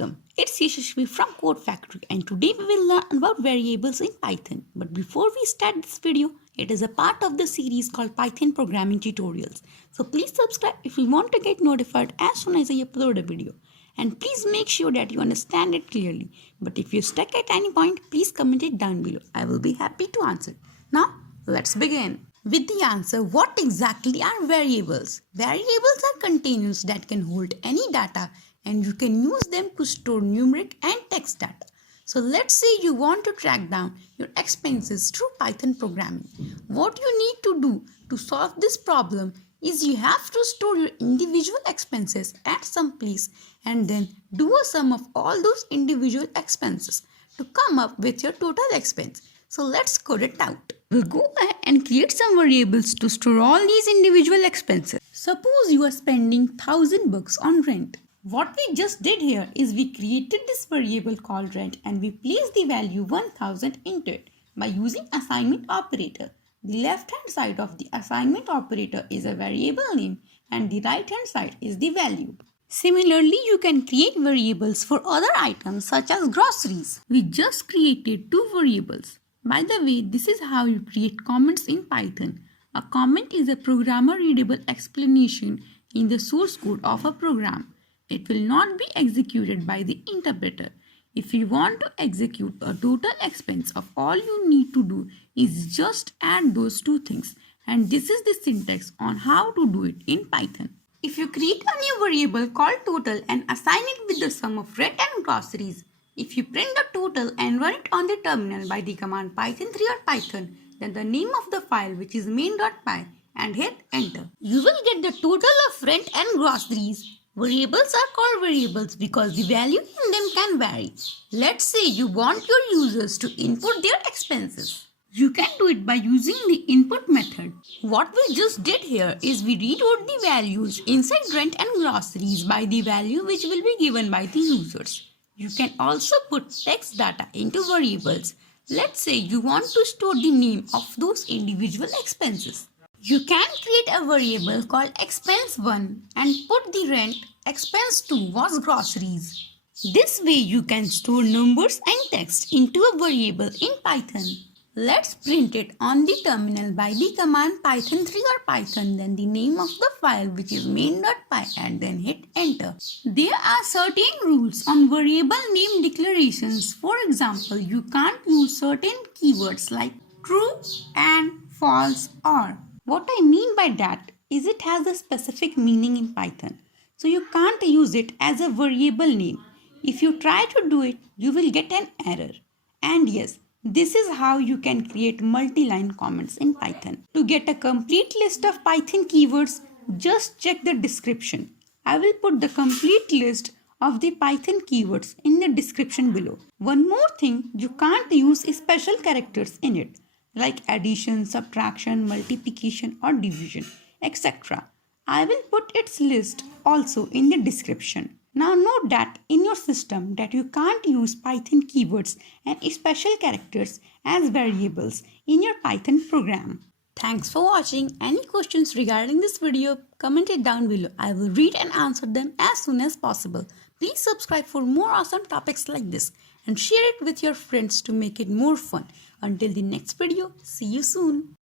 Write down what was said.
Welcome, it's Yashashvi from CodeFactory and today we will learn about variables in Python. But before we start this video, it is a part of the series called Python Programming Tutorials. So please subscribe if you want to get notified as soon as I upload a video. And please make sure that you understand it clearly. But if you're stuck at any point, please comment it down below. I will be happy to answer. Now, let's begin. With the answer, what exactly are variables? Variables are containers that can hold any data and you can use them to store numeric and text data. So let's say you want to track down your expenses through Python programming. What you need to do to solve this problem is you have to store your individual expenses at some place and then do a sum of all those individual expenses to come up with your total expense. So let's code it out. We'll go ahead and create some variables to store all these individual expenses. Suppose you are spending $1,000 on rent. What we just did here is we created this variable called rent and we placed the value 1000 into it by using assignment operator. The left hand side of the assignment operator is a variable name and the right hand side is the value. Similarly, you can create variables for other items such as groceries. We just created two variables. By the way, this is how you create comments in Python. A comment is a programmer readable explanation in the source code of a program. It will not be executed by the interpreter. If you want to execute a total expense of all you need to do is just add those two things. And this is the syntax on how to do it in Python. If you create a new variable called total and assign it with the sum of rent and groceries, if you print the total and run it on the terminal by the command python3 or python, then the name of the file which is main.py and hit enter, you will get the total of rent and groceries. Variables are called variables because the value in them can vary. Let's say you want your users to input their expenses. You can do it by using the input method. What we just did here is we rewrote the values inside rent and groceries by the value which will be given by the users. You can also put text data into variables. Let's say you want to store the name of those individual expenses. You can create a variable called expense1 and put the rent. Expense2 was groceries. This way you can store numbers and text into a variable in Python. Let's print it on the terminal by the command python3 or python, then the name of the file which is main.py and then hit enter. There are certain rules on variable name declarations. For example, you can't use certain keywords like true and false or. What I mean by that is it has a specific meaning in Python. So you can't use it as a variable name. If you try to do it, you will get an error. And yes, this is how you can create multi-line comments in Python. To get a complete list of Python keywords, just check the description. I will put the complete list of the Python keywords in the description below. One more thing, you can't use special characters in it, like addition, subtraction, multiplication or division, etc. I will put its list also in the description. Now note that in your system that you can't use Python keywords and special characters as variables in your Python program. Thanks for watching. Any questions regarding this video, comment it down below. I will read and answer them as soon as possible. Please subscribe for more awesome topics like this and share it with your friends to make it more fun. Until the next video, see you soon.